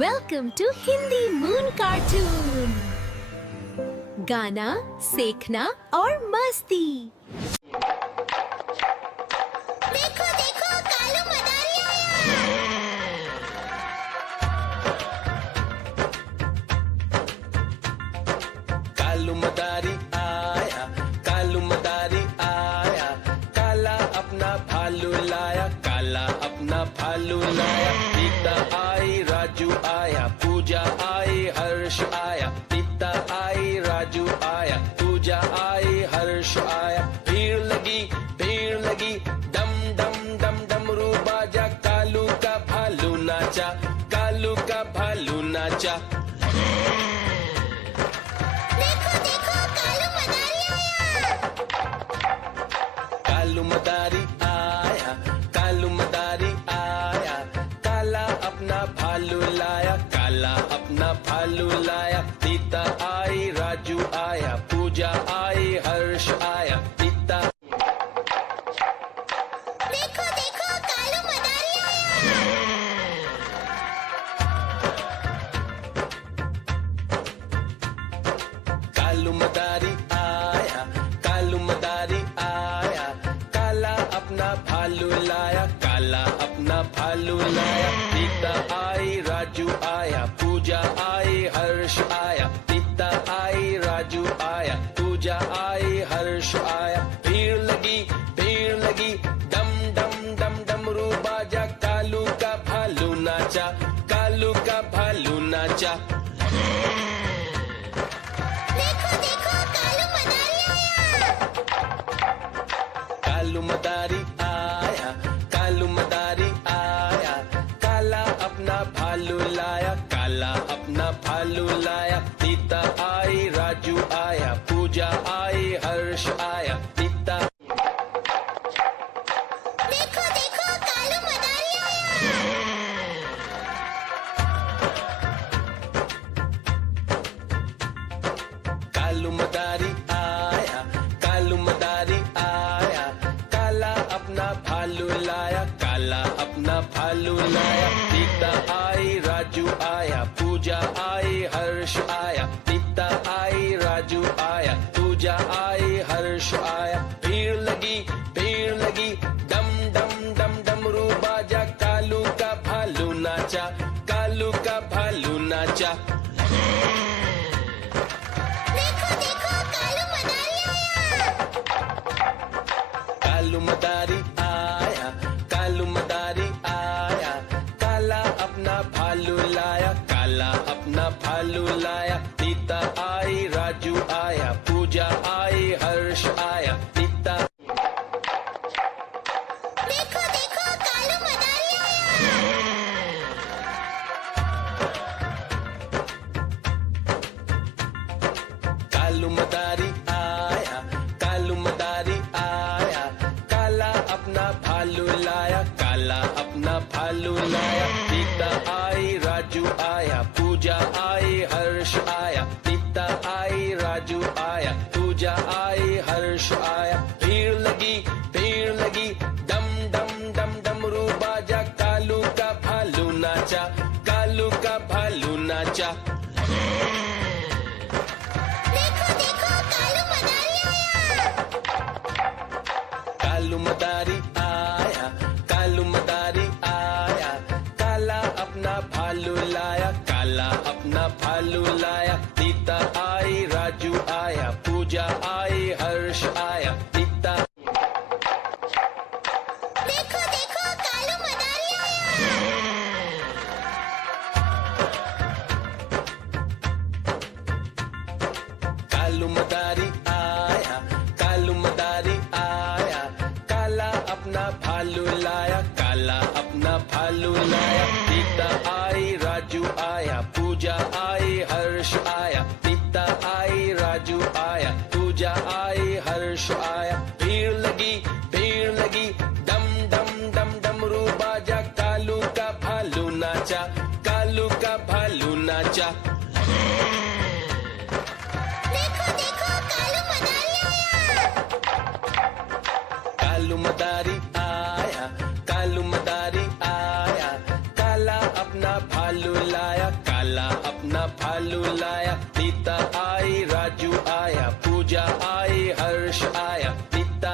Welcome to Hindi moon cartoon. गाना, सीखना और मस्ती। देखो देखो कालू मदारी आया। कालू मदारी आया, कालू मदारी आया, काला अपना भालू लाया, काला अपना भालू लाया। सीता आई, राजू आया, पूजा आई, हर्ष आया। सीता आई, राजू आया, पूजा आई, हर्ष आया। भीड़ लगी, डम डम डम डमरू बाजा, कालू का भालू नाचा, कालू का भालू नाचा। देखो देखो कालू मदारी आया। कालू मदारी आया, कालू मदारी आया, काला अपना भालू लाया, काला अपना भालू लाया। सीता आई, राजू आया, पूजा आई, हर्ष आया। सीता देखो देखो कालू मदारी आया। कालू मदारी आया, कालू मदारी आया, काला अपना भालू लाया, काला अपना भालू लाया। सीता आई, राजू आया, पूजा आई, हर्ष आया। सीता आई, राजू आया, पूजा आई, हर्ष आया। भीड़ लगी, डम डम डम डमरू बाजा, कालू का भालू नाचा, कालू का भालू नाचा। देखो देखो कालू मदारी आया। कालू मदारी आया, कालू मदारी आया, काला अपना भालू लाया, काला अपना भालू लाया। सीता आई, राजू आया, पूजा आई, हर्ष आया। सीता देखो देखो कालू मदारी आया। कालू मदारी आया, कालू मदारी आया, काला अपना भालू लाया, काला अपना भालू लाया। सीता आई, राजू आया, पूजा आई, हर्ष आया। सीता आई, राजू आया, पूजा आई, हर्ष आया। भीड़ लगी, डम डम डम डमरू बाजा, कालू का भालू नाचा, कालू का भालू नाचा। देखो देखो कालू मदारी आया। कालू मदारी आया, कालू मदारी आया, काला अपना भालू लाया, काला अपना भालू लाया। सीता आई, राजू आया, पूजा आई, हर्ष आया। सीता देखो देखो कालू मदारी आया। कालू मदारी आया, कालू मदारी आया, काला अपना भालू लाया, काला अपना भालू लाया। सीता आई, राजू आया, पूजा आई, हर्ष आया। सीता आई, राजू आया, पूजा आई, हर्ष आया। भीड़ लगी, डम डम डम डमरू बाजा, कालू का भालू नाचा, कालू का भालू नाचा। देखो देखो कालू मदारी आया। कालू मदारी आया, कालू मदारी आया, काला अपना भालू लाया, काला अपना भालू लाया। सीता आई, राजू आया, पूजा आई, हर्ष आया। सीता देखो देखो कालू मदारी आया। कालू मदारी आया, कालू मदारी आया, काला अपना भालू लाया, काला अपना भालू लाया। सीता आई, राजू आया, पूजा आई, हर्ष आया। सीता आई, राजू आया, पूजा आई, हर्ष आया। भीड़ लगी, डम डम डम डमरू बाजा, कालू का भालू नाचा, कालू का भालू नाचा। देखो देखो कालू मदारी आया। कालू मदारी आया, कालू मदारी आया, काला अपना भालू भालू लाया, काला अपना भालू लाया। नीता आई, राजू आया, पूजा आई, हर्ष आया। नीता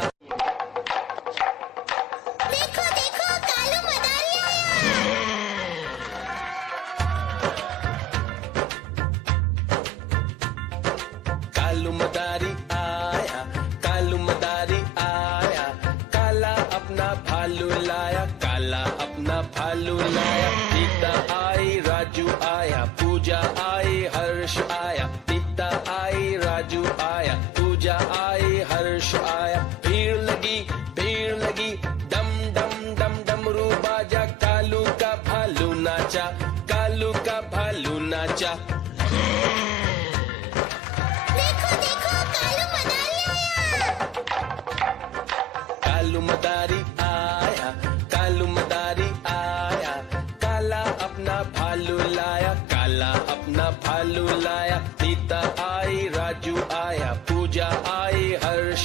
देखो देखो कालू मदारी आया। कालू मदारी आया, कालू मदारी आया। काला अपना भालू लाया, काला अपना भालू लाया। नीता आई, राजू आया, पूजा आई, हर्ष आया। नीता आई, राजू आया, पूजा आई, हर्ष आया। भीड़ लगी, डम डम डम डमरू बाजा। कालू का भालू नाचा, कालू का भालू नाचा। देखो देखो कालू मदारी आया। कालू मदारी आया, कालू मदारी आया। काला अपना भालू लाया, काला अपना भालू लाया। नीता आई, राजू आया, पूजा आई, हर्ष